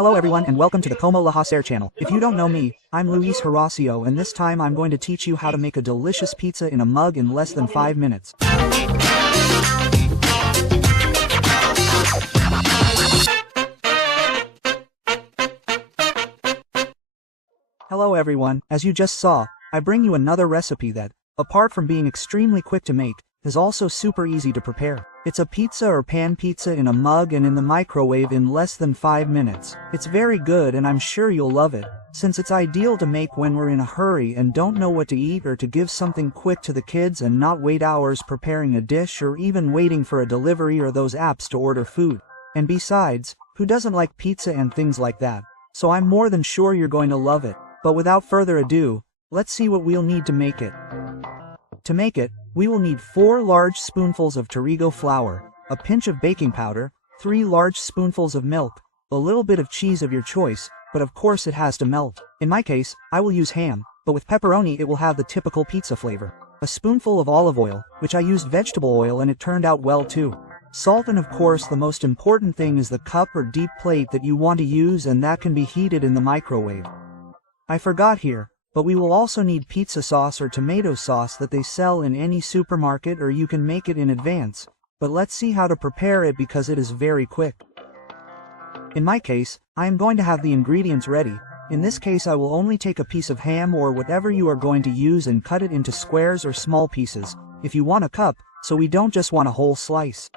Hello everyone and welcome to the Como La Hacer channel. If you don't know me, I'm Luis Horacio and this time I'm going to teach you how to make a delicious pizza in a mug in less than 5 minutes. Hello everyone, as you just saw, I bring you another recipe that, apart from being extremely quick to make, is also super easy to prepare. It's a pizza or pan pizza in a mug and in the microwave in less than 5 minutes. It's very good and I'm sure you'll love it, since it's ideal to make when we're in a hurry and don't know what to eat, or to give something quick to the kids and not wait hours preparing a dish or even waiting for a delivery or those apps to order food. And besides, who doesn't like pizza and things like that? So I'm more than sure you're going to love it. But without further ado, let's see what we'll need to make it. To make it, we will need 4 large spoonfuls of Torigo flour, a pinch of baking powder, 3 large spoonfuls of milk, a little bit of cheese of your choice, but of course it has to melt. In my case, I will use ham, but with pepperoni it will have the typical pizza flavor. A spoonful of olive oil, which I used vegetable oil and it turned out well too. Salt, and of course the most important thing is the cup or deep plate that you want to use, and that can be heated in the microwave. I forgot here, but we will also need pizza sauce or tomato sauce that they sell in any supermarket, or you can make it in advance, but let's see how to prepare it because it is very quick. In my case, I am going to have the ingredients ready. In this case I will only take a piece of ham or whatever you are going to use and cut it into squares or small pieces, if you want a cup, so we don't just want a whole slice.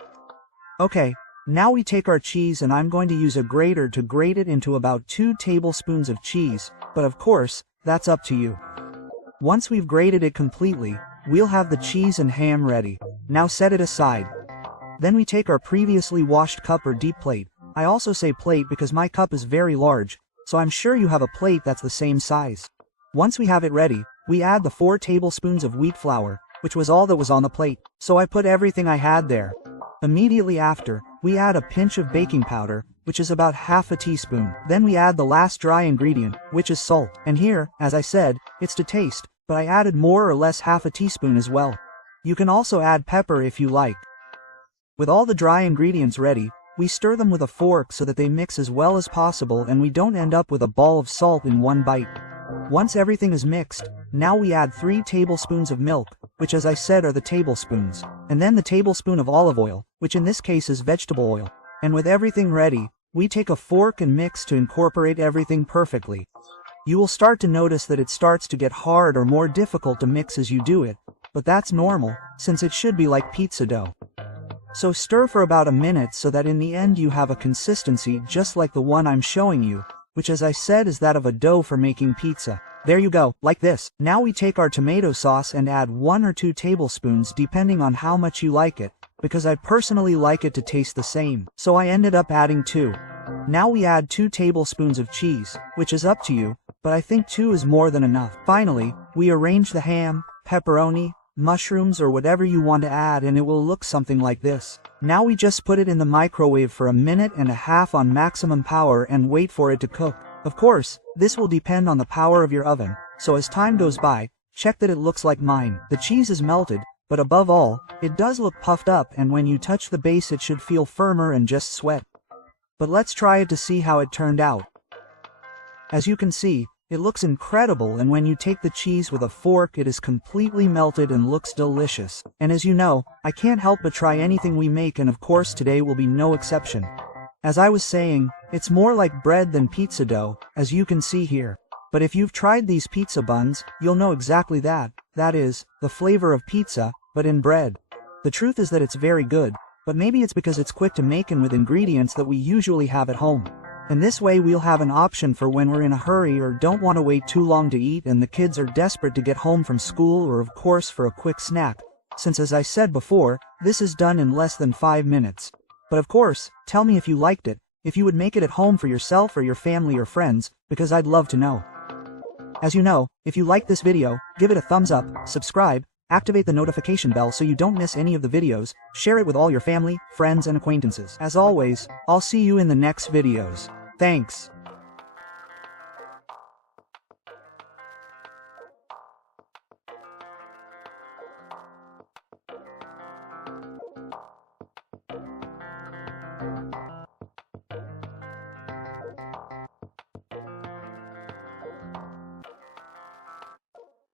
Okay, now we take our cheese and I'm going to use a grater to grate it into about 2 tablespoons of cheese, but of course, that's up to you. Once we've grated it completely, we'll have the cheese and ham ready. Now set it aside. Then we take our previously washed cup or deep plate. I also say plate because my cup is very large, so I'm sure you have a plate that's the same size. Once we have it ready, we add the 4 tablespoons of wheat flour, which was all that was on the plate, so I put everything I had there. Immediately after, we add a pinch of baking powder, which is about half a teaspoon. Then we add the last dry ingredient, which is salt. And here, as I said, it's to taste, but I added more or less half a teaspoon as well. You can also add pepper if you like. With all the dry ingredients ready, we stir them with a fork so that they mix as well as possible and we don't end up with a ball of salt in one bite. Once everything is mixed, now we add 3 tablespoons of milk, which as I said are the tablespoons, and then the tablespoon of olive oil, which in this case is vegetable oil. And with everything ready, we take a fork and mix to incorporate everything perfectly. You will start to notice that it starts to get hard or more difficult to mix as you do it, but that's normal, since it should be like pizza dough. So stir for about a minute so that in the end you have a consistency just like the one I'm showing you, which as I said is that of a dough for making pizza. There you go, like this. Now we take our tomato sauce and add 1 or 2 tablespoons depending on how much you like it, because I personally like it to taste the same, so I ended up adding 2. Now we add 2 tablespoons of cheese, which is up to you, but I think 2 is more than enough. Finally, we arrange the ham, pepperoni, mushrooms or whatever you want to add and it will look something like this. Now we just put it in the microwave for 1.5 minutes on maximum power and wait for it to cook. Of course, this will depend on the power of your oven, so as time goes by, check that it looks like mine. The cheese is melted, but above all, it does look puffed up and when you touch the base it should feel firmer and just sweat. But let's try it to see how it turned out. As you can see, it looks incredible, and when you take the cheese with a fork it is completely melted and looks delicious. And as you know, I can't help but try anything we make, and of course today will be no exception. As I was saying, it's more like bread than pizza dough, as you can see here. But if you've tried these pizza buns, you'll know exactly that. That is, the flavor of pizza, but in bread. The truth is that it's very good, but maybe it's because it's quick to make and with ingredients that we usually have at home. And this way we'll have an option for when we're in a hurry or don't want to wait too long to eat and the kids are desperate to get home from school, or of course for a quick snack, since as I said before, this is done in less than 5 minutes. But of course, tell me if you liked it, if you would make it at home for yourself or your family or friends, because I'd love to know. As you know, if you like this video, give it a thumbs up, subscribe, activate the notification bell so you don't miss any of the videos, share it with all your family, friends and acquaintances. As always, I'll see you in the next videos. Thanks.